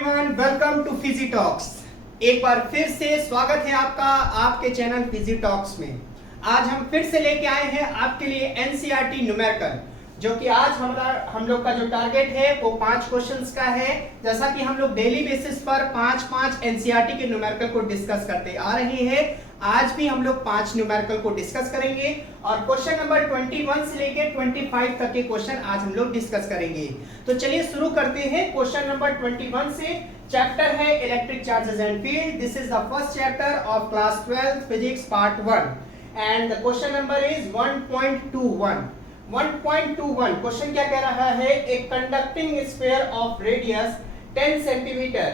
Everyone, welcome to Fiji talks. एक बार फिर से स्वागत है आपका आपके चैनल फिजी टॉक्स में। आज हम फिर से लेके आए हैं आपके लिए एनसीईआरटी न्यूमेरिकल, जो कि आज हम लोग का जो टारगेट है वो 5 क्वेश्चंस का है। जैसा कि हम लोग डेली बेसिस पर 5 एनसीईआरटी के न्यूमेरिकल को डिस्कस करते आ रहे हैं, आज भी हम लोग 5 न्यूमेरिकल को डिस्कस करेंगे और क्वेश्चन नंबर 21 से लेके 25 तक के क्वेश्चन आज हम लोग डिस्कस करेंगे। तो चलिए शुरू करते हैं क्वेश्चन नंबर 21 से। चैप्टर है electric charges and field. This is the first chapter of class 12 physics part 1 and the question number is 1.21। 1.21 question क्या कह रहा है? A conducting sphere of radius 10 centimetre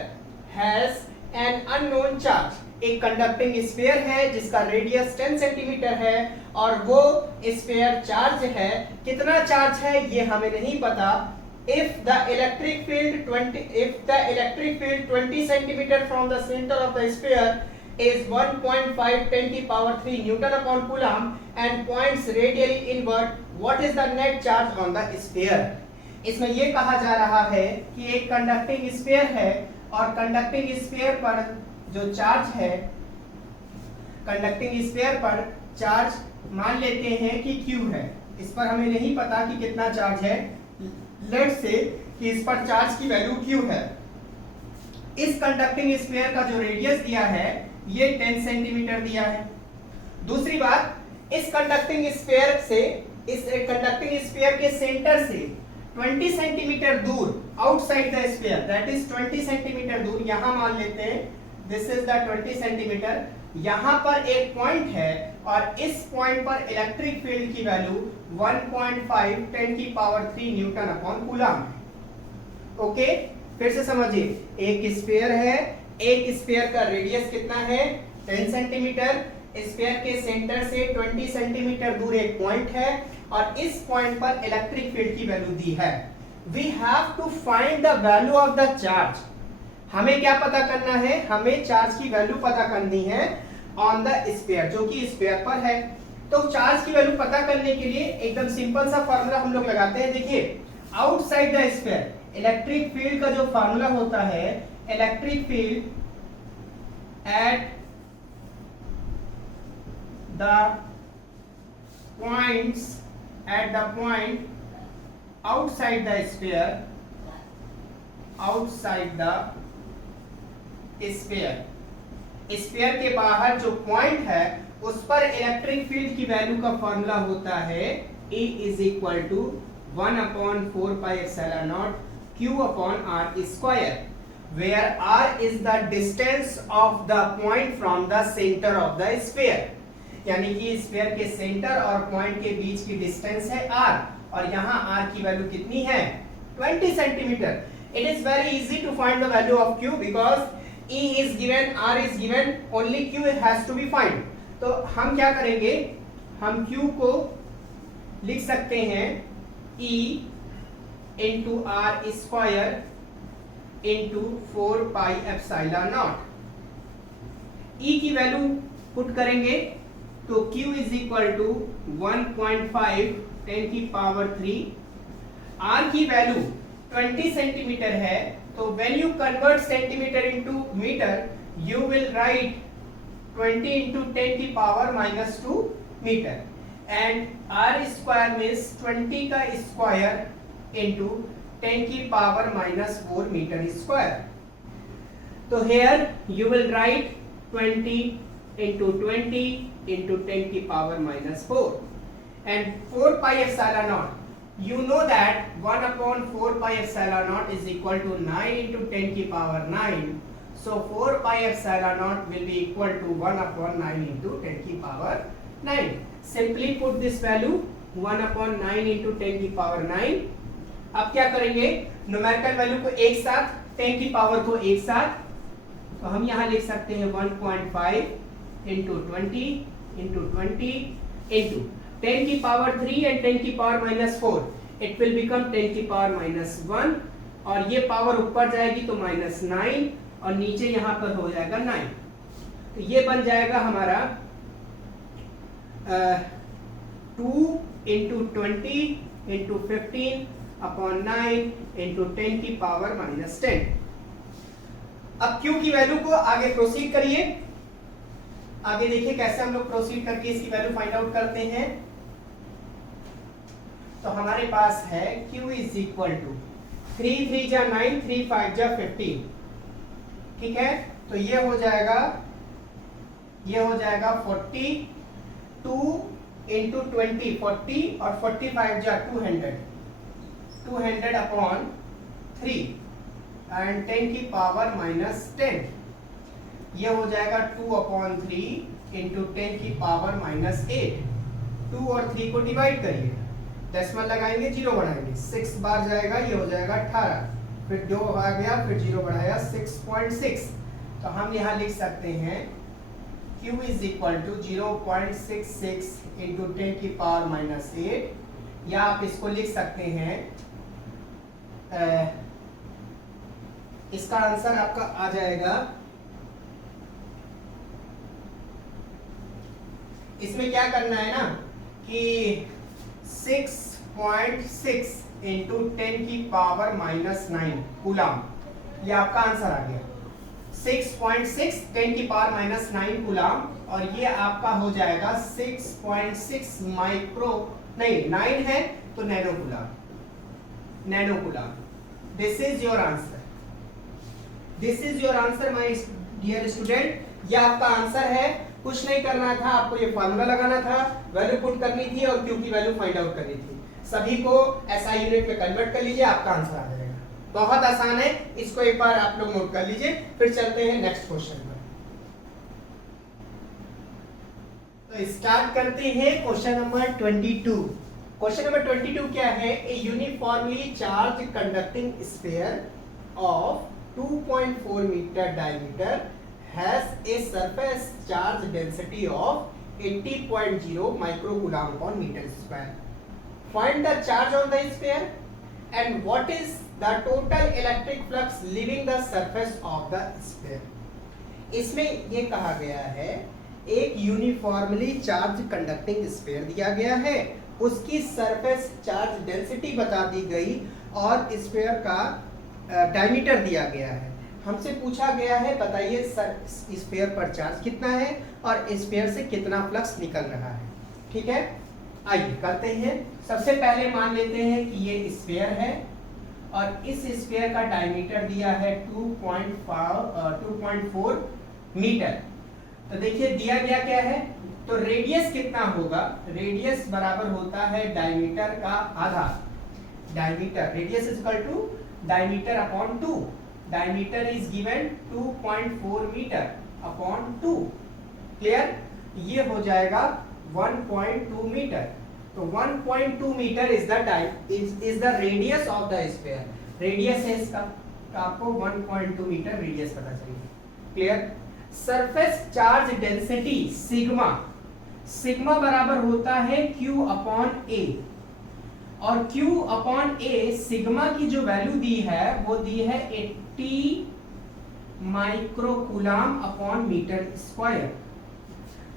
has an unknown charge. एक conducting sphere है जिसका radius 10 centimetre है और वो स्फीयर चार्ज है। कितना चार्ज है ये हमें नहीं पता। If the electric field 20 centimeter from the center of the sphere is 1.5 10 की power 3 Newton upon Coulomb and points radially inward, what is the net charge on the sphere? इसमें ये कहा जा रहा है कि एक कंडक्टिंग स्फीयर है और कंडक्टिंग स्फीयर पर जो चार्ज है, कंडक्टिंग स्फीयर पर चार्ज मान लेते हैं कि Q है। इस पर हमें नहीं पता कि कितना चार्ज है। लेट्स से कि इस पर चार्ज की वैल्यू Q है। इस कंडक्टिंग स्फीयर का जो रेडियस दिया है ये 10 सेंटीमीटर दिया है। दूसरी बात, इस कंडक्टिंग स्फीयर से, इस कंडक्टिंग स्फीयर के सेंटर से 20 सेंटीमीटर दूर outside the sphere, that is 20 centimetre दूर, यहां मान लेते हैं दिस इज द 20 सेंटीमीटर। यहां पर एक पॉइंट है और इस पॉइंट पर इलेक्ट्रिक फील्ड की वैल्यू 1.5 10 की पावर 3 न्यूटन अपॉन कूलम है। ओके, फिर से समझिए, एक स्फीयर है, एक स्फीयर का रेडियस कितना है 10 सेंटीमीटर, स्फीयर के सेंटर से 20 सेंटीमीटर दूर एक पॉइंट है और इस पॉइंट पर इलेक्ट्रिक फील्ड की वैल्यू दी है। We have to find the value of the charge. हमें क्या पता करना है? हमें चार्ज की वैल्यू पता करनी है ऑन द स्फीयर, जो कि स्फीयर पर है। तो चार्ज की वैल्यू पता करने के लिए एकदम सिंपल सा फार्मूला हम लोग लगाते हैं। देखिए, outside the sphere electric field का जो फार्मूला होता है, electric field at the points at the point outside the sphere, outside the sphere, sphere के बाहर जो पॉइंट है उस पर इलेक्ट्रिक फील्ड की वैल्यू का फॉर्मूला होता है E is equal to 1 upon 4 pi epsilon naught Q upon R square, where R is the distance of the point from the center of the sphere। यानी कि sphere के centre और point के बीच की distance है R और यहाँ R की वैल्यू कितनी है 20 centimetre. It is very easy to find the value of Q because E is given, R is given, only Q has to be find। तो हम क्या करेंगे? हम Q को लिख सकते हैं E into R square into 4 pi epsilon naught। E की वैल्यू पुट करेंगे तो Q is equal to 1.5 10 की पावर 3। R की वैल्यू 20 सेंटीमीटर है, तो when you convert centimeter into meter, you will write 20 into 10 की power minus 2 meter, and R square means 20 का square into 10 की power minus 4 meter square। तो here you will write 20 into 20 into 10 की power minus 4 and 4 pi epsilon naught। You know that 1 upon 4 pi epsilon naught is equal to 9 into 10 की power 9। So 4 pi epsilon naught will be equal to 1 upon 9 into 10 की power 9। Simply put this value 1 upon 9 into 10 की power 9। अब क्या करेंगे? Numerical value को एक साथ, 10 की पावर को एक साथ, तो हम यहाँ लिख सकते हैं 1.5 into 20 into 20 into 10 की पावर 3 and 10 की power minus 4, it will become 10 की पावर minus 1 और ये पावर ऊपर जाएगी तो minus 9 और नीचे यहाँ पर हो जाएगा 9। तो ये बन जाएगा हमारा 2 into 20 into 15 upon 9 into 10 की पावर minus 10। अब Q की वैल्यू को आगे प्रोसीड करिए, आगे देखिए कैसे हम लोग प्रोसीड करके इसकी वैल्यू फाइंड आउट करते हैं। तो हमारे पास है Q इज इक्वल टू 3 3 जा 9, 3 5 जा 15, ठीक है। तो ये हो जाएगा 42 इंटू 20 40 और 45 जा 200 अपॉन 3 एंड 10 की पावर माइनस 10, ये हो जाएगा 2 अपॉन 3 इंटू 10 की पावर माइनस 8। 2 और 3 को डिवाइड करिए, डेसिमल लगाएंगे, 0 बढ़ाएंगे, 6 बार जाएगा, ये हो जाएगा 18, फिर 2 आ गया, फिर 0 बढ़ाया 6.6। तो हम यहाँ लिख सकते हैं Q is equal to 0.66 into 10 की पावर माइनस 8, या आप इसको लिख सकते हैं, इसका आंसर आपका आ जाएगा, इसमें क्या करना है ना कि 6.6 इंटू 10 की पावर माइनस 9 कूलम, ये आपका आंसर आ गया। 6.6 10 की पावर माइनस 9 कूलम, और ये आपका हो जाएगा 6.6 माइक्रो, नहीं 9 है तो nano coulomb. This is your answer, this is your answer my dear student, ये आपका आंसर है। कुछ नहीं करना था, आपको ये फार्मूला लगाना था, वैल्यू पुट करनी थी और Q की वैल्यू फाइंड आउट करनी थी। सभी को SI यूनिट में कन्वर्ट कर लीजिए, आपका आंसर आ जाएगा। बहुत आसान है, इसको एक बार आप लोग नोट कर लीजिए, फिर चलते हैं नेक्स्ट क्वेश्चन पर। तो स्टार्ट करते हैं क्वेश्चन नंबर 22। क्वेश्चन नंबर 22 क्या है? A uniformly charged conducting sphere of 2.4 metre diameter has a surface charge density of 80.0 microcoulomb upon meter square. Find the charge on the sphere and what is the total electric flux leaving the surface of the sphere. इसमें ये कहा गया है एक uniformly charged conducting sphere दिया गया है, उसकी सरफेस चार्ज डेंसिटी बता दी गई और स्फीयर का डायमीटर दिया गया है। हमसे पूछा गया है बताइए सर स्फीयर पर चार्ज कितना है और स्फीयर से कितना फ्लक्स निकल रहा है। ठीक है, आइए करते हैं। सबसे पहले मान लेते हैं कि ये स्फीयर है और इस स्फीयर का डायमीटर दिया है 2.4 मीटर। तो देखिए दिया गया क्या है, तो रेडियस कितना होगा, रेडियस बराबर होता है डायमीटर का आधा। Diameter radius is equal to diameter upon 2। Diameter is given 2.4 metre upon 2। Clear, ये हो जाएगा 1.2 मीटर। तो 1.2 metre is the radius of the sphere. Radius है इसका, तो आपको 1.2 मीटर रेडियस पता चलिए। Clear, surface charge density sigma, sigma बराबर होता है Q अपॉन A, और Q अपॉन A सिग्मा की जो वैल्यू दी है वो दी है 80 माइक्रोकूलम अपॉन मीटर स्क्वायर।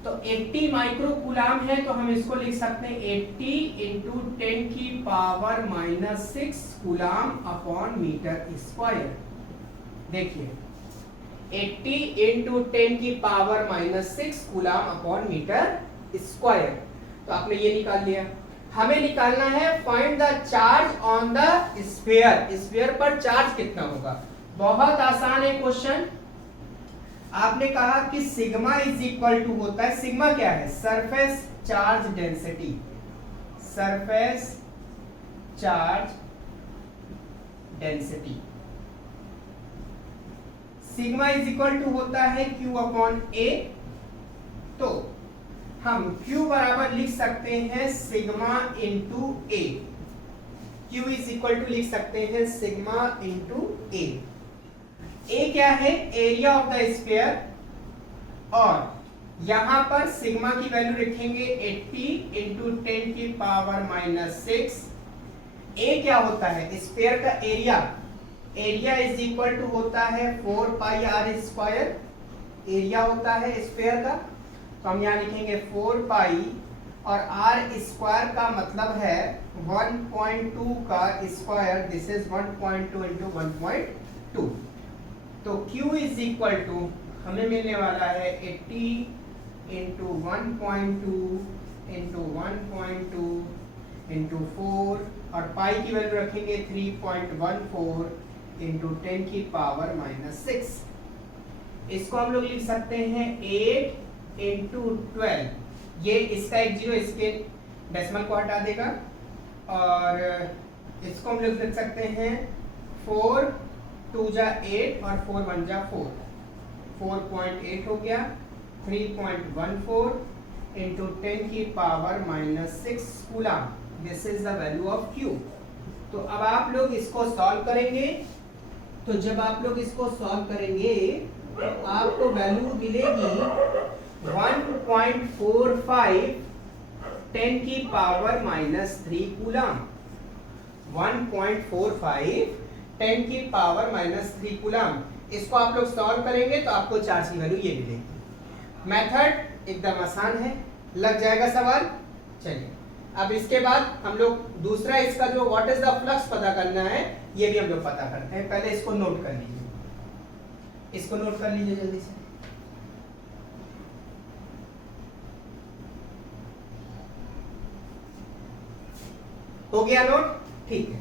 तो 80 माइक्रोकूलम है तो हम इसको लिख सकते हैं 80 इंटू 10 की power minus 6 coulomb upon metre square. देखिए 80 इंटू 10 की power minus 6 coulomb upon metre square. तो आपने ये निकाल लिया। हमें निकालना है find the charge on the sphere. Sphere पर चार्ज कितना होगा, बहुत आसान है क्वेश्चन। आपने कहा कि सिग्मा इज इक्वल टू होता है, सिग्मा क्या है, surface charge density, surface charge density. Sigma is equal to होता है Q अपॉन A। तो हम Q बराबर लिख सकते हैं sigma into A। Q is equal to लिख सकते हैं सिग्मा इंटू A। A क्या है, एरिया ऑफ द स्फीयर, और यहां पर सिग्मा की वैल्यू लिखेंगे 80 इंटू 10 की पावर माइनस 6। A क्या होता है, स्फीयर का area, area is equal to होता है 4 पाई आर स्क्वायर, एरिया होता है स्फीयर का। तो हम यहाँ लिखेंगे 4 पाई और आर स्क्वायर का मतलब है 1.2 का स्क्वायर, दिस इज 1.2 इंटू 1.2। तो Q इज इक्वल टू हमें मिलने वाला है 80 इंटू 1.2 इंटू 1.2 इंटू 4 और पाई की वैल्यू रखेंगे 3.14 इंटू 10 की पावर -6। इसको हम लोग लिख सकते हैं 8 इंटू 12, ये इसका एक जीरो इसके डेसिमल को हटा देगा, और इसको हम लोग लिख सकते हैं 4 2 जा 8 और 4 1 जा 4, 4.8 हो गया, 3.14 इंटू 10 की power -6 coulomb. This is the value of Q। तो अब आप लोग इसको सॉल्व करेंगे, तो जब आप लोग इसको सॉल्व करेंगे तो आपको वैल्यू मिलेगी 1.45 10 की पावर -3 कूलम। 1.45 10 की पावर -3 कूलम। इसको आप लोग सॉल्व करेंगे तो आपको चार्ज की वैल्यू ये मिलेगी। मेथड एकदम आसान है, लग जाएगा सवाल। चलिए अब इसके बाद हम लोग दूसरा इसका जो व्हाट इज द फ्लक्स पता करना है, ये भी हम लोग पता करते हैं। पहले इसको नोट कर लीजिए, इसको नोट कर लीजिए जल्दी से। हो गया नोट? ठीक है,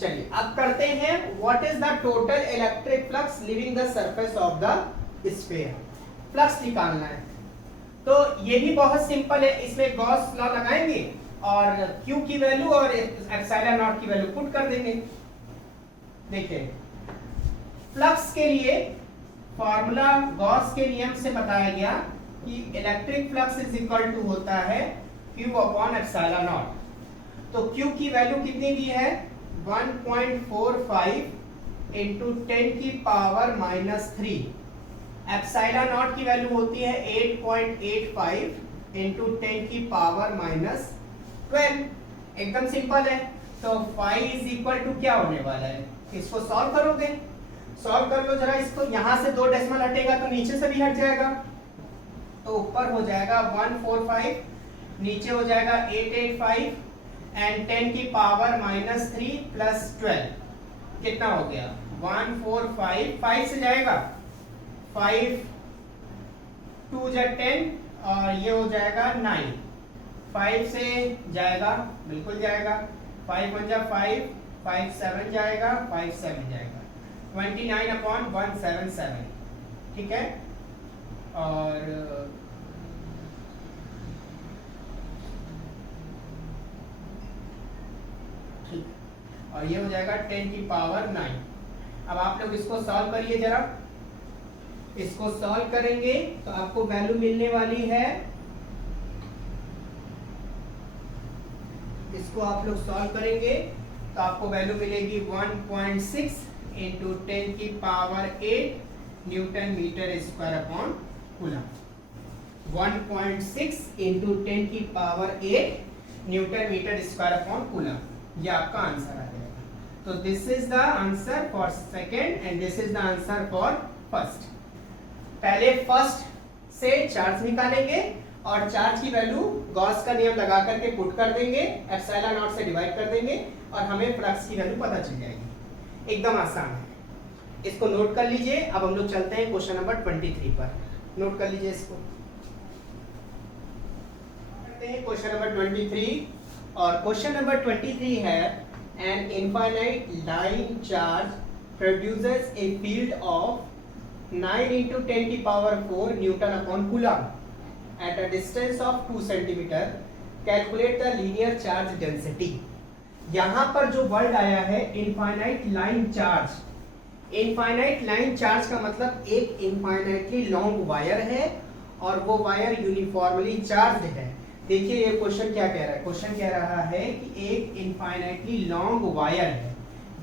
चलिए अब करते हैं what is the total electric flux living the surface of the sphere. Flux निकालना है, तो ये भी बहुत सिंपल है। इसमें गॉस लॉ लगाएंगे और Q की वैल्यू और एप्सिलॉन नॉट की वैल्यू पुट कर देंगे। देखिए फ्लक्स के लिए फॉर्मूला गॉस के नियम से बताया गया कि electric flux is equal to होता है Q अपॉन एप्सिलॉन नॉट। तो Q की वैल्यू कितनी दी है? 1.45 इंटू 10 की पावर -3। एप्सिलॉन नॉट की वैल्यू होती है 8.85 इंटू 10 की पावर -12। एकदम सिंपल है। तो फाई इज इक्वल टू क्या होने वाला है? इसको सॉल्व करोगे, सॉल्व कर लो जरा इसको। यहां से 2 डेसिमल हटेगा तो नीचे से भी हट जाएगा, तो ऊपर हो जाएगा 145, नीचे हो जाएगा 885 एंड 10 की पावर -3 प्लस 12 कितना हो गया? 145। 5 से जाएगा 5 2 जा 10 और ये हो जाएगा 9। 5 से जाएगा, बिल्कुल जाएगा। 5 1 जा 5, 5 7 जाएगा, 5 7 जाएगा, 29 अपॉन 177। ठीक है, और ठीक, और ये हो जाएगा 10 की पावर 9। अब आप लोग इसको सॉल्व करिए जरा। इसको सॉल्व करेंगे तो आपको वैल्यू मिलने वाली है, इसको आप लोग सॉल्व करेंगे तो आपको वैल्यू मिलेगी 1.6 इंटू 10 की power 8 newton metre square upon coulomb. 1.6 into 10 की power 8 newton metre square upon coulomb. ये आपका आंसर आ जाएगा। तो this is the answer for second and this is the answer for first. पहले फर्स्ट से चार्ज निकालेंगे और चार्ज की वैल्यू गॉस का नियम लगा करके पुट कर देंगे, एप्सिलॉन नॉट से डिवाइड कर देंगे और हमें फ्लक्स की वैल्यू पता चल जाएगी। एकदम आसान है, इसको नोट कर लीजिए। अब हम लोग चलते हैं क्वेश्चन नंबर 23 पर। नोट कर लीजिए इसको। करते हैं क्वेश्चन नंबर 23 और क्वेश्चन नंबर 23 है an infinite line charge produces a field of 9 into 10 की power 4 Newton upon coulomb at a distance of 2 cm. Calculate the linear charge density. यहाँ पर जो वर्ड आया है infinite line charge. Infinite line charge का मतलब एक इनफाइनाइटली लॉन्ग वायर है और वो वायर यूनिफॉर्मली चार्ज है। देखिए ये क्वेश्चन क्या कह रहा है? क्वेश्चन कह रहा है कि एक इनफाइनाइटली लॉन्ग वायर है,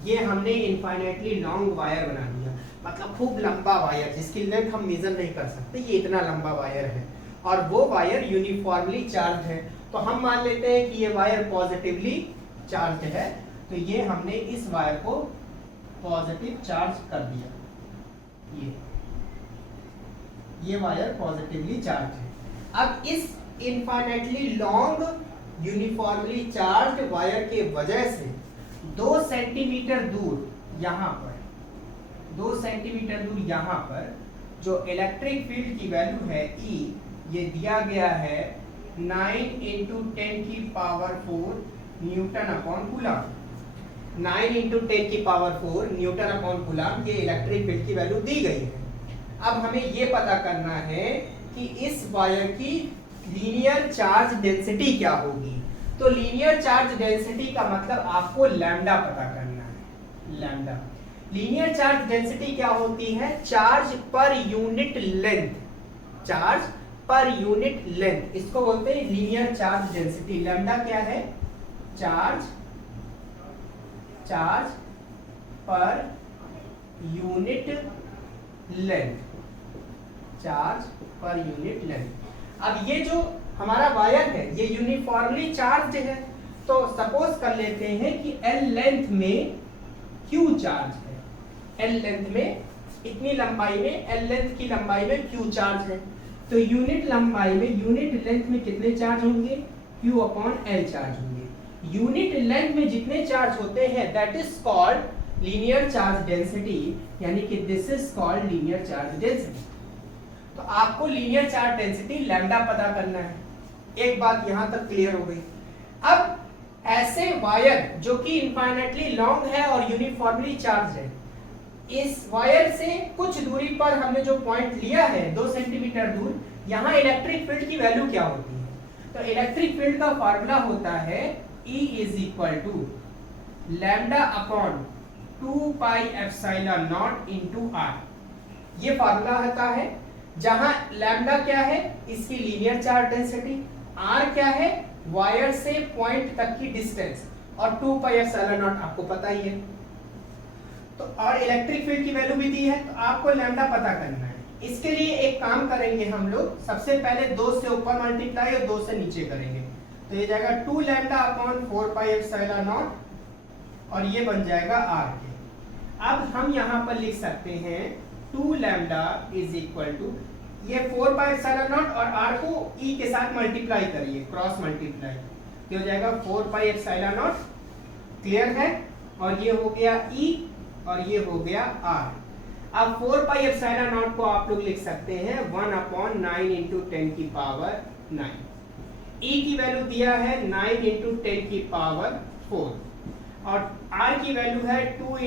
ये हमने इनफाइनाइटली लॉन्ग वायर बना दिया, मतलब खूब लंबा वायर जिसकी लेंथ हम मेजर नहीं कर सकते, ये इतना लंबा वायर है और वो वायर यूनिफॉर्मली चार्ज है। तो हम मान लेते हैं कि ये वायर पॉजिटिवली चार्ज है, तो ये हमने इस वायर को पॉजिटिव चार्ज कर दिया। ये वायर पॉजिटिवली चार्ज है। अब इस infinitely long uniformly charge wire के वजह से 2 सेंटीमीटर दूर यहाँ पर 2 सेंटीमीटर दूर यहाँ पर जो इलेक्ट्रिक फील्ड की वैल्यू है E, ये दिया गया है 9 × 10⁴ Newton upon coulomb. 9 × 10⁴ Newton upon coulomb ये इलेक्ट्रिक फील्ड की वैल्यू दी गई है। अब हमें ये पता करना है कि इस वायर की लीनियर चार्ज डेंसिटी क्या होगी। तो लीनियर चार्ज डेंसिटी का मतलब आपको लैम्डा पता करना है। लैम्डा लीनियर चार्ज डेंसिटी क्या होती है? Charge per unit length, charge per unit length, इसको बोलते हैं लीनियर चार्ज डेंसिटी। लैम्डा क्या है? Charge per unit length, charge per unit length. अब ये जो हमारा वायर है ये यूनिफॉर्मली चार्ज है, तो सपोज कर लेते हैं कि L लेंथ में Q चार्ज है। L लेंथ में, इतनी लंबाई में, L लेंथ की लंबाई में Q चार्ज है। तो यूनिट लंबाई में, यूनिट लेंथ में कितने चार्ज होंगे? Q अपॉन L चार्ज होंगे। यूनिट लेंथ में जितने चार्ज होते हैं that is called linear charge density, यानी कि this is called linear charge density. तो आपको लीनियर चार्ज डेंसिटी लैम्डा पता करना है। एक बात यहां तक क्लियर हो गई। अब ऐसे वायर जो कि इनफाइनाइटली लॉन्ग है और यूनिफॉर्मली चार्ज है, इस वायर से कुछ दूरी पर हमने जो पॉइंट लिया है 2 सेंटीमीटर दूर, यहां इलेक्ट्रिक फील्ड की वैल्यू क्या होती है? तो इलेक्ट्रिक फील्ड का फार्मूला होता है E = लैम्डा अपॉन 2πε0 × r। ये फार्मूला होता है जहां लैम्डा क्या है? इसकी लीनियर चार्ज डेंसिटी, r क्या है? वायर से पॉइंट तक की डिस्टेंस, और 2πε0 आपको पता ही है। तो और इलेक्ट्रिक फील्ड की वैल्यू भी दी है, तो आपको लैम्डा पता करना है। इसके लिए एक काम करेंगे हम लोग, सबसे पहले 2 से ऊपर मल्टीप्लाई और 2 से नीचे करेंगे। तो ये जाएगा 2 लैम्डा अपॉन 4πε0 और ये बन जाएगा r के। अब हम यहाँ पर लिख सकते हैं 2 लैम्डा = ये 4πε0 और r को e के साथ मल्टीप्लाई करिए, क्रॉस मल्टीप्लाई, तो हो जाएगा 4πε0। क्लियर है? और ये हो गया e और ये हो गया r। अब 4πε0 को आप लोग लिख सकते हैं 1/9 × 10⁹ e की वैल्यू दिया है 9 × 10⁴ और r की वैल्यू है 2 ×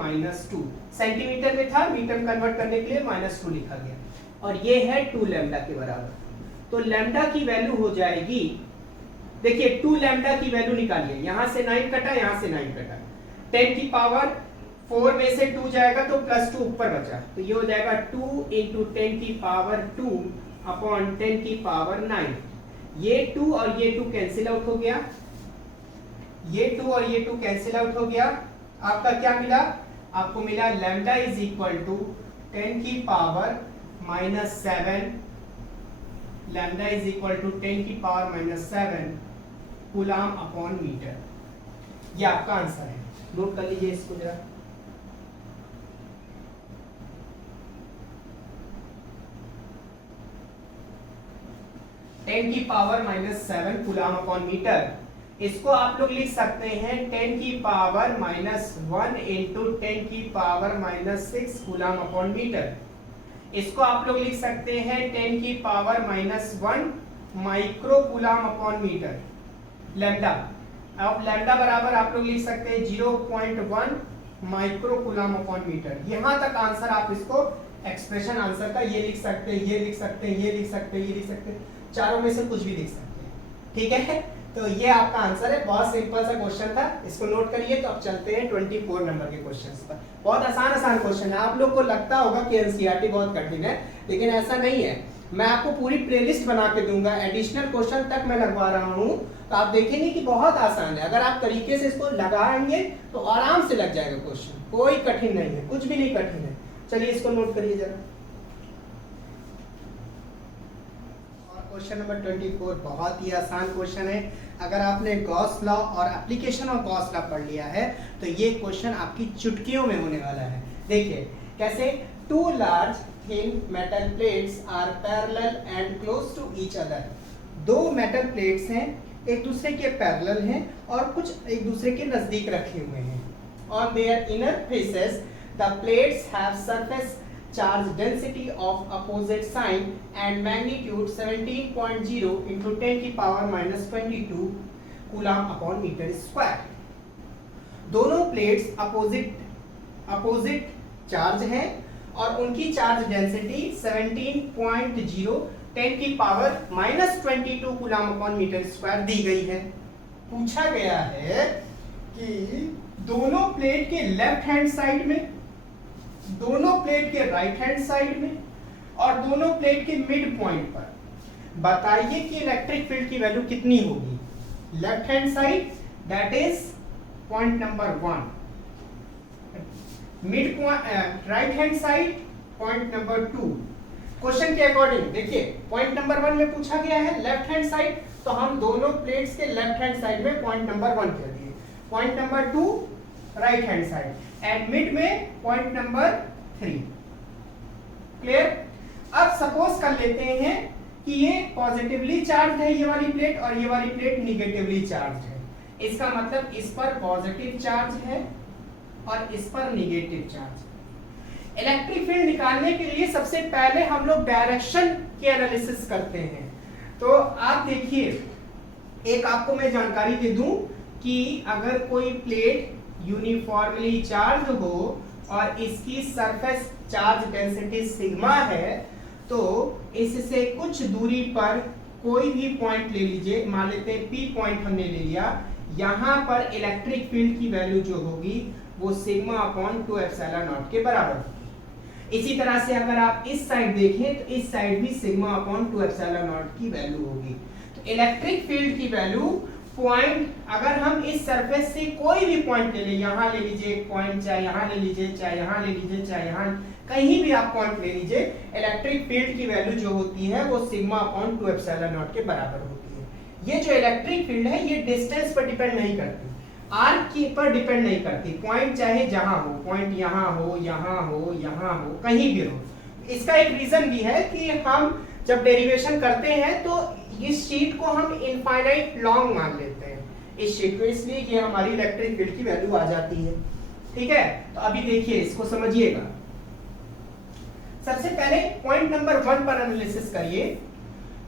10⁻²। सेंटीमीटर में था, मीटर कन्वर्ट करने के लिए -2 लिखा गया, और ये है 2 लैम्डा के बराबर। तो लैम्डा की वैल्यू हो जाएगी, देखिए 2 लैम्डा की वैल्यू निकालिए, यहां से 9 कटा, यहां से 9 कटा, 10⁴ में से 2 जाएगा तो +2 ऊपर बचा, तो ये हो जाएगा 2 × 10⁻² अपॉन 10⁹ ये 2 और ये 2 कैंसिल आउट हो गया, ये 2 और ये 2 कैंसिल आउट हो गया। आपका क्या मिला? आपको मिला lambda = 10⁻⁷, lambda = 10⁻⁷ coulomb upon metre. ये आपका आंसर है, नोट कर लीजिए इसको जरा। (10⁻⁷) कूलम अपॉन मीटर। इसको आप लोग लिख सकते हैं 10⁻⁻1 × 10⁻⁻6 कूलम अपॉन मीटर। इसको आप लोग लिख सकते हैं 10⁻⁻1 micro coulomb upon metre. Lambda, अब लैम्डा बराबर आप लोग लिख सकते हैं 0.1 माइक्रो कूलम अपॉन मीटर। यहां तक आंसर आप इसको एक्सप्रेशन आंसर का ये लिख सकते हैं, ये लिख सकते हैं, ये लिख सकते हैं, ये लिख सकते हैं, चारों में से कुछ भी लिख सकते हैं। ठीक है, तो ये आपका आंसर है। बहुत सिंपल सा क्वेश्चन था, इसको नोट करिए। तो अब चलते हैं 24 नंबर के क्वेश्चंस पर। बहुत आसान क्वेश्चन है। आप लोग को लगता होगा कि एनसीईआरटी बहुत कठिन है, लेकिन ऐसा नहीं है। मैं आपको पूरी प्लेलिस्ट बना के दूंगा, एडिशनल क्वेश्चन तक मैं लगवा रहा हूँ, तो आप देखेंगे कि बहुत आसान है। अगर आप तरीके से इसको लगाएंगे तो आराम से लग जाएगा क्वेश्चन, कोई कठिन नहीं है, कुछ भी नहीं कठिन है। चलिए इसको नोट करिए जरा। क्वेश्चन नंबर 24 बहुत ही आसान क्वेश्चन है। अगर आपने गॉस लॉ और एप्लीकेशन ऑफ गॉस लॉ पढ़ लिया है तो ये क्वेश्चन आपकी चुटकियों में होने वाला है। देखिए कैसे, 2 large thin metal plates are parallel and close to each other. 2 metal plates हैं, एक दूसरे के पैरेलल हैं और कुछ एक दूसरे के नजदीक रखे हुए हैं। On their inner faces the plates have surface charge density of opposite sign and magnitude 17.0 into 10 की power minus 22 coulomb upon metre square. दोनों प्लेट्स अपोजिट चार्ज हैं और उनकी चार्ज डेंसिटी 17.0 10 की power minus 22 coulomb upon metre square दी गई है। पूछा गया है कि दोनों प्लेट के लेफ्ट हैंड साइड में, दोनों प्लेट के राइट हैंड साइड में और दोनों प्लेट के मिड पॉइंट पर बताइए कि इलेक्ट्रिक फील्ड की वैल्यू कितनी होगी। Left hand side that is point number 1, mid point right hand side point number 2। Question के अकॉर्डिंग देखिए पॉइंट नंबर 1 में पूछा गया है लेफ्ट हैंड साइड, तो हम दोनों प्लेट्स के लेफ्ट हैंड साइड में पॉइंट नंबर 1 कह दिए, point number 2 right hand side and mid में पॉइंट नंबर 3। क्लियर। अब सपोज कर लेते हैं कि ये पॉजिटिवली चार्ज है ये वाली प्लेट और ये वाली प्लेट निगेटिवली चार्ज है। इसका मतलब इस पर पॉजिटिव चार्ज है और इस पर निगेटिव चार्ज है। इलेक्ट्रिक फील्ड निकालने के लिए सबसे पहले हम लोग डायरेक्शन के एनालिसिस करते हैं। तो आप देखिए, एक आपको मैं जानकारी दे दूं कि अगर कोई प्लेट यूनिफॉर्मली चार्ज हो और इसकी सरफेस चार्ज डेंसिटी सिग्मा है, तो इससे कुछ दूरी पर कोई भी पॉइंट ले लीजिए, मान लेते हैं P पॉइंट हमने ले लिया, यहां पर इलेक्ट्रिक फील्ड की वैल्यू जो होगी वो सिग्मा अपॉन 2 एप्सिलॉन नॉट के बराबर होगी। इसी तरह से अगर आप इस साइड देखें तो इस साइड भी सिग्मा अपॉन 2 एप्सिलॉन नॉट की वैल्यू होगी। तो इलेक्ट्रिक फील्ड की वैल्यू पॉइंट, अगर हम इस सरफेस से कोई भी पॉइंट ले लें, यहां ले लीजिए एक पॉइंट, चाहे यहां ले लीजिए, चाहे यहां ले लीजिए, चाहे यहां, कहीं भी आप पॉइंट ले लीजिए, इलेक्ट्रिक फील्ड की वैल्यू जो होती है वो सिग्मा अपॉन 2 एप्सिलॉन नॉट के बराबर होती है। ये जो इलेक्ट्रिक फील्ड है ये डिस्टेंस पर डिपेंड नहीं करती, आर्क की पर डिपेंड नहीं करती। पॉइंट चाहे जहां हो, पॉइंट यहां हो, यहां हो, यहां हो, कहीं भी हो। इसका एक रीजन भी है कि हम जब डेरिवेशन करते हैं तो इस शीट को हम इनफाइनाइट लॉन्ग मान लेते हैं, इस शीट को, इसलिए कि हमारी इलेक्ट्रिक फील्ड की वैल्यू आ जाती है। ठीक है, तो अभी देखिए इसको समझिएगा। सबसे पहले पॉइंट नंबर 1 पर एनालिसिस करिए।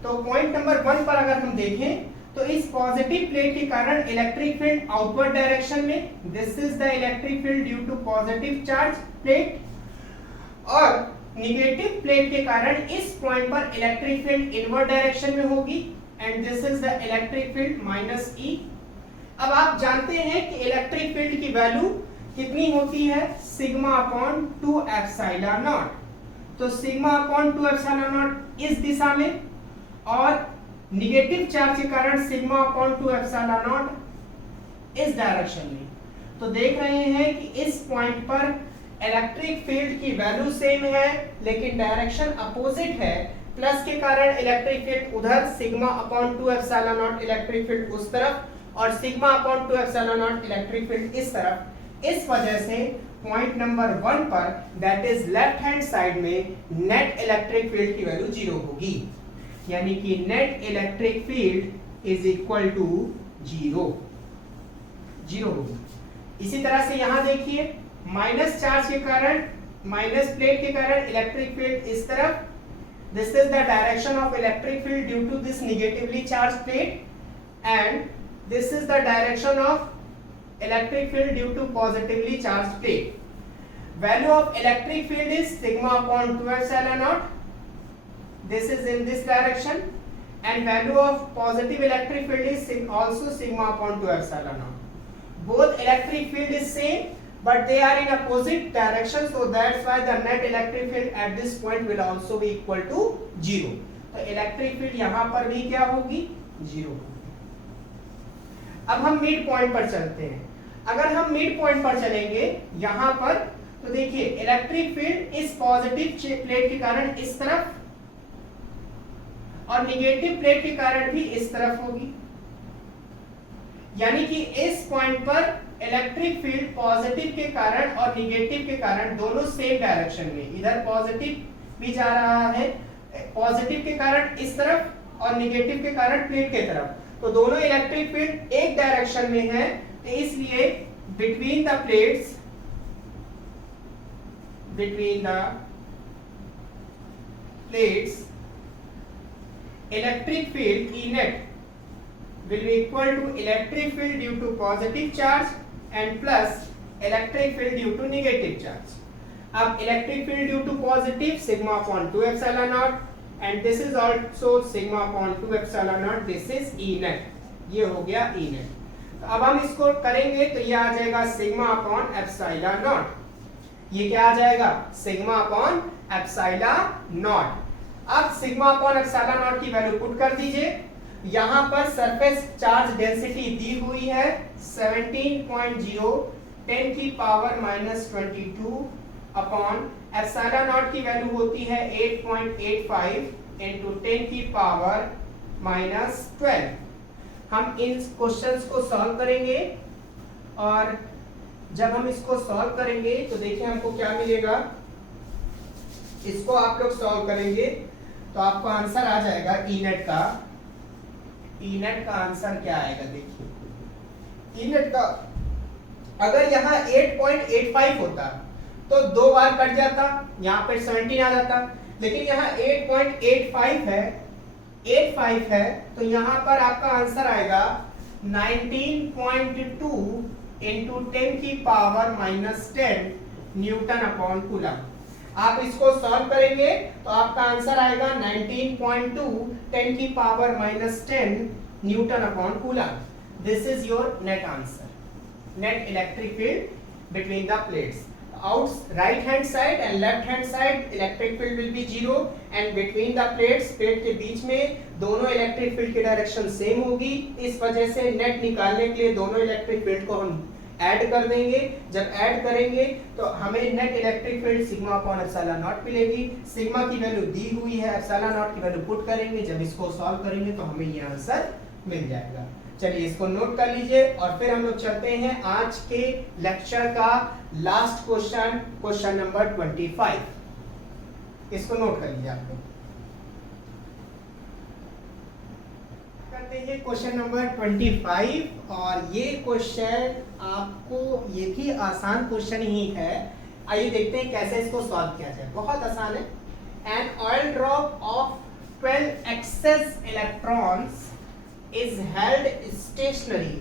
तो पॉइंट नंबर 1 पर अगर हम देखें तो इस पॉजिटिव प्लेट के कारण इलेक्ट्रिक फील्ड आउटवर्ड डायरेक्शन में, this is the electric field due to positive charge plate, और नेगेटिव प्लेट के कारण इस पॉइंट पर इलेक्ट्रिक फील्ड इनवर्ड डायरेक्शन में होगी and this is the electric field minus E। अब आप जानते हैं कि इलेक्ट्रिक फील्ड की वैल्यू कितनी होती है, सिग्मा अपॉन 2 एप्सिलॉन नॉट। तो सिग्मा अपॉन 2 एप्सिलॉन नॉट इस दिशा में और नेगेटिव चार्ज के कारण सिग्मा अपॉन 2 एप्सिलॉन नॉट इस डायरेक्शन में। तो देख रहे हैं कि इस पॉइंट पर इलेक्ट्रिक फील्ड की वैल्यू सेम है लेकिन डायरेक्शन अपोजिट है। प्लस के कारण इलेक्ट्रिक फील्ड उधर, sigma upon 2 epsilon not electric field उस तरफ और sigma upon 2 epsilon not electric field इस तरफ। इस वजह से पॉइंट नंबर 1 पर that is left hand side में नेट इलेक्ट्रिक फील्ड की वैल्यू 0 होगी, यानी कि net electric field is equal to 0 होगी। इसी तरह से यहां देखिए, माइनस चार्ज के कारण, माइनस प्लेट के कारण इलेक्ट्रिक फील्ड इस तरफ, this is the direction of electric field due to this negatively charge plate and this is the direction of electric field due to positively charged plate. Value of electric field is sigma upon 2 epsilon naught. This is in this direction, and value of positive electric field is also sigma upon 2 epsilon naught. Both electric field is same, but they are in opposite direction, so that's why the net electric field at this point will also be equal to 0. तो electric field यहाँ पर भी क्या होगी, 0। अब हम mid point पर चलते हैं। अगर हम मिड पॉइंट पर चलेंगे यहां पर, तो देखिए इलेक्ट्रिक फील्ड इस पॉजिटिव प्लेट के कारण इस तरफ और नेगेटिव प्लेट के कारण भी इस तरफ होगी, यानी कि इस पॉइंट पर इलेक्ट्रिक फील्ड पॉजिटिव के कारण और नेगेटिव के कारण दोनों सेम डायरेक्शन में, इधर पॉजिटिव भी जा रहा है, पॉजिटिव के कारण इस तरफ और नेगेटिव के कारण प्लेट के तरफ, तो दोनों इलेक्ट्रिक फील्ड एक डायरेक्शन में है। तो इसलिए between the plates between the plates, electric field E net will be equal to electric field due to positive charge and plus electric field due to negative charge. अब electric field due to positive sigma upon 2 epsilon naught and this is also sigma upon 2 epsilon naught. This is E net. ये हो गया E net. तो अब हम इसको करेंगे तो ये आ जाएगा सिग्मा अपॉन एप्सिलॉन नॉट. ये क्या आ जाएगा? Sigma upon epsilon not. अब सिग्मा अपॉन एप्सिलॉन नॉट की वैल्यू पुट कर दीजिए. यहाँ पर सरफेस चार्ज डेंसिटी दी हुई है 17.0 10 की पावर -22 अपॉन एप्सिलॉन नॉट की वैल्यू होती है 8.85 इंटू 10 की पावर -12. हम इन क्वेश्चंस को सॉल्व करेंगे और जब हम इसको सॉल्व करेंगे तो देखिए हमको क्या मिलेगा. इसको आप लोग सॉल्व करेंगे तो आपको आंसर आ जाएगा ई नेट का. ई नेट का आंसर क्या आएगा देखिए. ई नेट का अगर यहाँ 8.85 होता तो 2 बार कट जाता, यहाँ पर 17 आ जाता, लेकिन यहाँ 8.85 है 85 है तो यहाँ पर आपका आंसर आएगा 19.2 इंटू 10 की पावर -10 न्यूटन अपॉन कूलम. आप इसको सॉल्व करेंगे तो आपका आंसर आएगा 19.2 10 की power -10 Newton upon coulomb. This is your net answer. Net electric field between the plates. Out right hand side and left hand side electric field will be 0 and between the plates, plate के बीच में दोनों electric field की direction same होगी. इस वजह से net निकालने के लिए दोनों इलेक्ट्रिक फील्ड को हम ऐड कर देंगे. जब ऐड करेंगे तो हमें net electric field sigma upon epsilon not मिलेगी. सिग्मा की वैल्यू दी हुई है, एप्सिलॉन नॉट की वैल्यू पुट करेंगे. जब इसको सॉल्व करेंगे तो हमें ये आंसर मिल जाएगा. चलिए इसको नोट कर लीजिए और फिर हम लोग चलते हैं आज के लेक्चर का लास्ट क्वेश्चन, क्वेश्चन नंबर 25. इसको नोट कर लीजिए आप लोग. करते हैं क्वेश्चन नंबर 25 और ये क्वेश्चन आपको ये भी आसान क्वेश्चन ही है. आइए देखते हैं कैसे इसको सॉल्व किया जाए. बहुत आसान है. An oil drop of 12 excess electrons is held stationary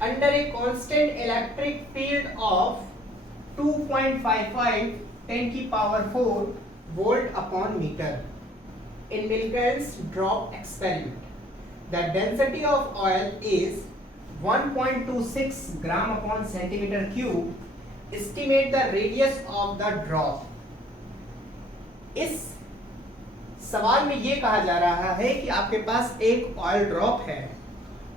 under a constant electric field of 2.55 10 की power 4 volt upon meter in Milgram's drop experiment. The density of oil is 1.26 gram upon centimeter cube. Estimate the radius of the drop. इस सवाल में ये कहा जा रहा है कि आपके पास एक ऑयल ड्रॉप है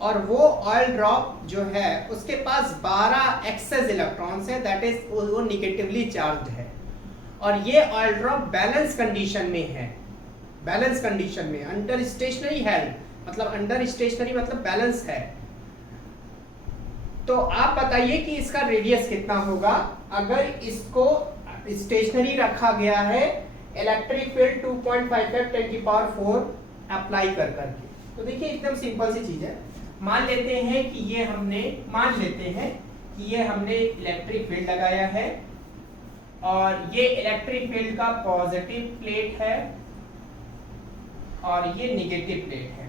और वो ऑयल ड्रॉप जो है उसके पास 12 एक्सेस इलेक्ट्रॉन्स है, दैट इज वो नेगेटिवली चार्ज्ड है और ये ऑयल ड्रॉप बैलेंस कंडीशन में है. बैलेंस कंडीशन में अंडर स्टेशनरी है, मतलब अंडर स्टेशनरी मतलब बैलेंस है. तो आप बताइए कि इसका रेडियस कितना होगा अगर इसको स्टेशनरी रखा गया है इलेक्ट्रिक फील्ड 2.55 10 की पावर 4 अप्लाई कर करके. तो देखिए एकदम सिंपल सी चीज है. मान लेते हैं कि ये हमने इलेक्ट्रिक फील्ड लगाया है और ये इलेक्ट्रिक फील्ड का पॉजिटिव प्लेट है और ये नेगेटिव प्लेट है.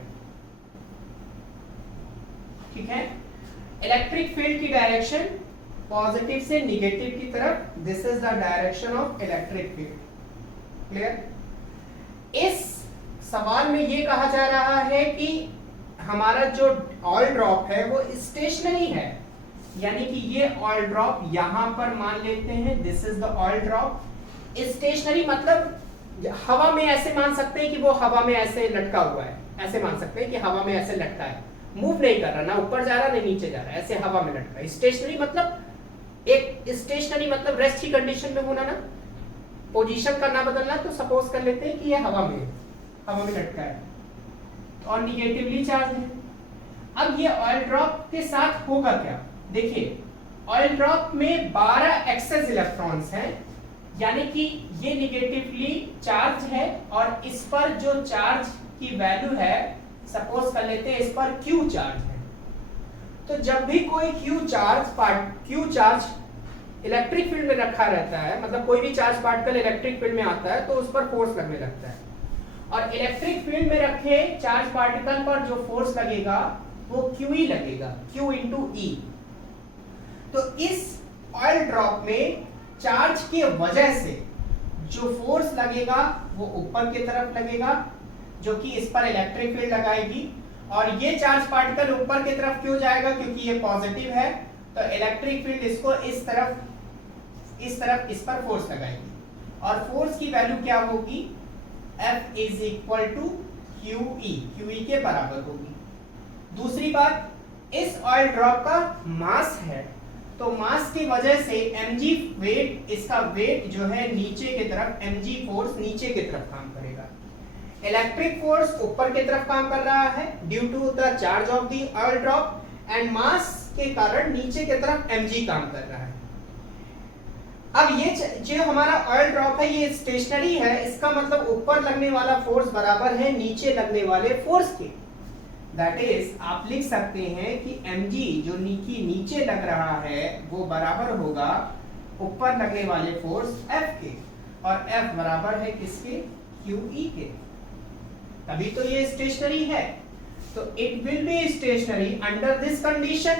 ठीक है. इलेक्ट्रिक फील्ड की डायरेक्शन पॉजिटिव से नेगेटिव की तरफ. This is the direction of electric field. Clear. इस सवाल में ये कहा जा रहा है कि हमारा जो ऑयल ड्रॉप है वो स्टेशनरी है, यानी कि ये ऑयल ड्रॉप यहां पर मान लेते हैं. This is the oil drop. Stationary मतलब हवा में ऐसे मान सकते हैं कि वो हवा में ऐसे लटका हुआ है. ऐसे मान सकते हैं कि हवा में ऐसे लटका है, मूव नहीं कर रहा, ना ऊपर जा रहा ना नीचे जा रहा है, ऐसे हवा में लटका है. स्टेशनरी मतलब एक स्टेशनरी मतलब रेस्ट की कंडीशन में होना, ना पोजीशन करना बदलना. तो सपोज कर लेते हैं कि ये हवा में लटका है और निगेटिवली चार्ज है. अब ये ऑयल ड्रॉप के साथ होगा क्या? देखिए ऑयल ड्रॉप में 12 एक्सेस इलेक्ट्रॉन्स हैं, यानी कि ये निगेटिवली चार्ज है और इस पर जो चार्ज की वैल्यू है सपोज कर लेते हैं इस पर Q चार्ज है. तो जब भी कोई Q चार्ज इलेक्ट्रिक फील्ड में रखा रहता है, मतलब कोई भी चार्ज पार्टिकल इलेक्ट्रिक फील्ड में आता है तो उस पर फोर्स लगने लगता है। और इलेक्ट्रिक फील्ड में रखे चार्ज पार्टिकल पर जो फोर्स लगेगा वो QE लगेगा, Q इंटू E। तो इस ऑयल ड्रॉप में चार्ज की वजह से जो फोर्स लगेगा वो ऊपर की तरफ लगेगा, जो कि इस पर इलेक्ट्रिक फील्ड लगाएगी। और ये चार्ज पार्टिकल ऊपर की तरफ क्यों जाएगा, क्योंकि ये पॉजिटिव है, तो इलेक्ट्रिक फील्ड इसको इस तरफ इस पर फोर्स लगाएगी। और फोर्स की वैल्यू क्या होगी, F is equal to QE के बराबर होगी। दूसरी बात, इस ऑयल ड्रॉप का मास है, तो मास की वजह से mg वेट, इसका वेट जो है नीचे की तरफ, mg फोर्स नीचे की तरफ काम करेगा। इलेक्ट्रिक फोर्स ऊपर की तरफ काम कर रहा है due to the charge of the oil drop, and mass के कारण नीचे की तरफ mg काम कर रहा है। अब ये जो हमारा ऑयल ड्रॉप है ये स्टेशनरी है, इसका मतलब ऊपर लगने वाला फोर्स बराबर है नीचे लगने वाले फोर्स के। दैट इज आप लिख सकते हैं कि mg जो नीचे लग रहा है वो बराबर होगा ऊपर लगने वाले फोर्स F के, और F बराबर है किसके, QE के। तभी तो ये स्टेशनरी है। तो it will be stationary under this condition.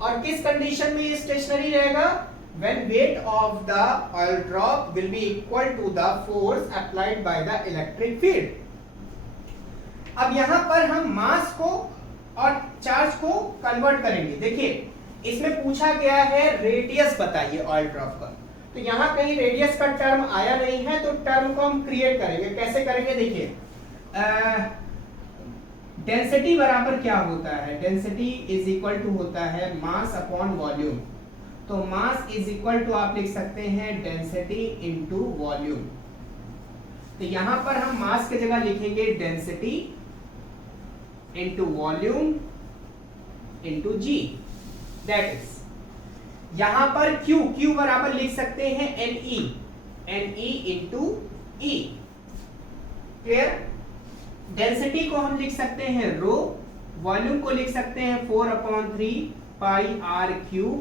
और किस कंडीशन में ये स्टेशनरी रहेगा, when weight of the oil drop will be equal to the force applied by the electric field। अब यहां पर हम मास को और चार्ज को कन्वर्ट करेंगे। देखिए इसमें पूछा गया है रेडियस बताइए ऑयल ड्रॉप का, तो यहां कहीं रेडियस का टर्म आया नहीं है, तो टर्म को हम क्रिएट करेंगे। कैसे करेंगे, देखिए डेंसिटी बराबर क्या होता है, डेंसिटी इज इक्वल टू होता है मास अपॉन वॉल्यूम। तो मास इज इक्वल टू आप लिख सकते हैं डेंसिटी इनटू वॉल्यूम। तो यहां पर हम मास की जगह लिखेंगे density into volume into g. That is यहां पर Q बराबर लिख सकते हैं NE इनटू E। क्लियर। डेंसिटी को हम लिख सकते हैं रो, वॉल्यूम को लिख सकते हैं 4/3 पाई r cube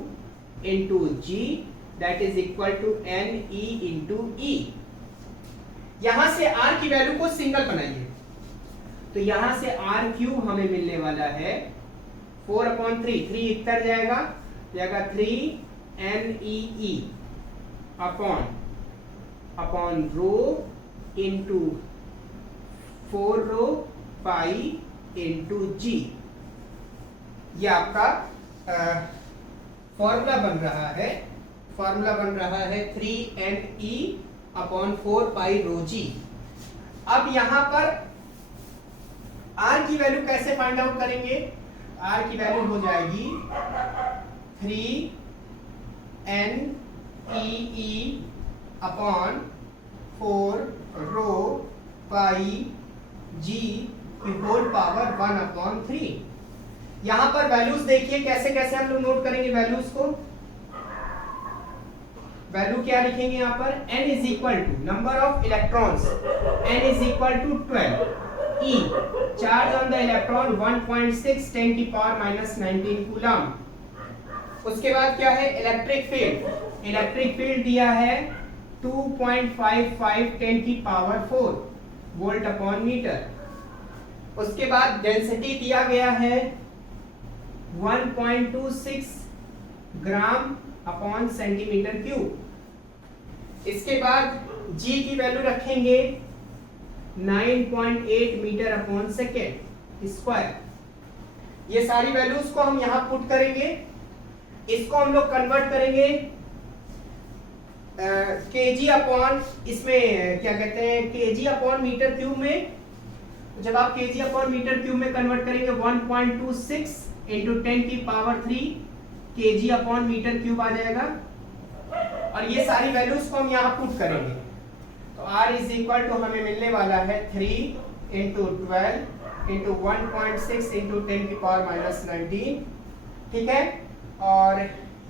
into G, that is equal to NE into E। यहां से R की वैल्यू को सिंगल बनाइए, तो यहां से R क्यूब हमें मिलने वाला है 4/3, 3 इतर जाएगा 3 NEE अपॉन रो इंटू 4 रो पाई इंटू G। ये आपका फॉर्मूला बन रहा है 3NE अपॉन 4 पाई रो G। अब यहां पर R की वैल्यू कैसे फाइंड आउट करेंगे, R की वैल्यू हो जाएगी 3NEE अपॉन 4 रो पाई G की होल पावर 1/3। यहां पर वैल्यूज देखिए कैसे कैसे हम लोग नोट करेंगे वैल्यूज को। वैल्यू क्या लिखेंगे यहां पर, n is equal to number of electrons, n is equal to 12, E charge on the electron 1.6 10 की पावर -19 कूलम। उसके बाद क्या है, इलेक्ट्रिक फील्ड दिया है 2.55 10 की पावर 4 वोल्ट अपॉन मीटर। उसके बाद डेंसिटी दिया गया है 1.26 ग्राम अपॉन सेंटीमीटर क्यूब। इसके बाद G की वैल्यू रखेंगे 9.8 मीटर अपॉन सेकेंड स्क्वायर। ये सारी वैल्यूज को हम यहां पुट करेंगे, इसको हम लोग कन्वर्ट करेंगे केजी अपॉन, इसमें क्या कहते हैं केजी अपॉन मीटर क्यूब में। जब आप केजी अपॉन मीटर क्यूब में कन्वर्ट करेंगे 1.26 इंटू 10 की power 3 KG upon metre cube आ जाएगा। और ये सारी वैल्यूज को हम यहाँ पुट करेंगे, तो R इज इक्वल टू हमें मिलने वाला है 3 इंटू 12 इंटू 1.6 इंटू 10 की पावर -19, ठीक है। और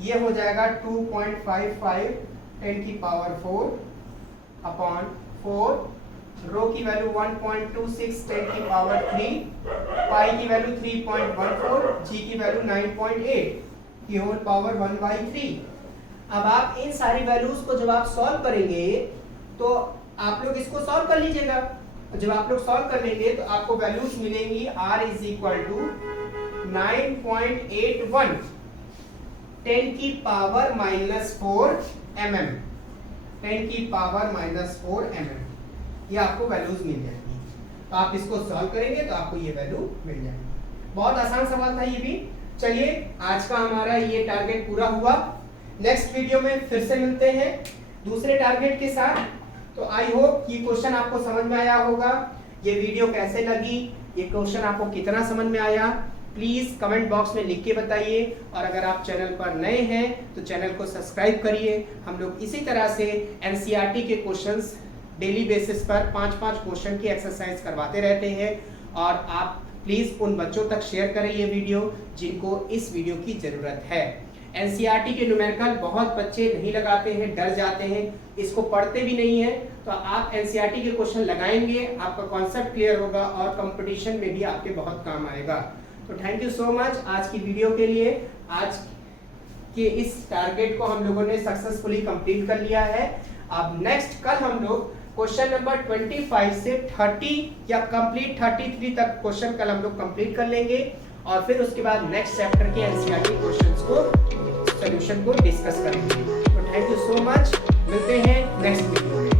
ये हो जाएगा 2.55 10 की पावर 4 अपॉन 4। रो की वैल्यू 1.26 10 की पावर 3, पाई की वैल्यू 3.14, जी की वैल्यू 9.8 की होल पावर 1/3। अब आप इन सारी वैल्यूज को जब आप सॉल्व करेंगे तो आप लोग इसको सॉल्व कर लीजिएगा। जब आप लोग सॉल्व कर लेंगे तो आपको वैल्यूज मिलेंगी r इज इक्वल टू 9.81 10 की पावर -4 mm, 10 की पावर -4 mm, ये आपको वैल्यूज मिल जाएगी। तो आप इसको सॉल्व करेंगे तो आपको ये वैल्यू मिल जाएगी। बहुत आसान सवाल था ये भी। चलिए आज का हमारा ये टारगेट पूरा हुआ। नेक्स्ट वीडियो में फिर से मिलते हैं दूसरे टारगेट के साथ। तो आई होप ये क्वेश्चन आपको समझ में आया होगा। ये वीडियो कैसे लगी, ये क्वेश्चन आपको कितना समझ में आया, प्लीज कमेंट बॉक्स में लिख के बताइए। और अगर आप चैनल पर नए हैं तो चैनल को सब्सक्राइब करिए। हम लोग इसी तरह से एनसीईआरटी के क्वेश्चंस डेली बेसिस पर 5-5 क्वेश्चन की एक्सरसाइज करवाते रहते हैं। और आप प्लीज उन बच्चों तक शेयर करें ये वीडियो जिनको इस वीडियो की जरूरत है। एनसीईआरटी के न्यूमेरिकल बहुत बच्चे नहीं लगाते हैं, डर जाते हैं, इसको पढ़ते भी नहीं है। तो आप एनसीईआरटी के क्वेश्चन लगाएंगे, आपका कॉन्सेप्ट क्लियर होगा और कंपटीशन में भी आपके बहुत काम आएगा। तो थैंक यू सो मच आज की वीडियो के लिए। आज के इस टारगेट को हम लोगों ने सक्सेसफुली कंप्लीट कर लिया है। अब नेक्स्ट कल हम लोग क्वेश्चन नंबर 25 से 30 या कंप्लीट 33 तक क्वेश्चन कल हम लोग कंप्लीट कर लेंगे। और फिर उसके बाद नेक्स्ट चैप्टर के एनसीईआरटी क्वेश्चंस को सॉल्यूशन को डिस्कस करेंगे। तो थैंक यू सो मच, मिलते हैं नेक्स्ट वीडियो में।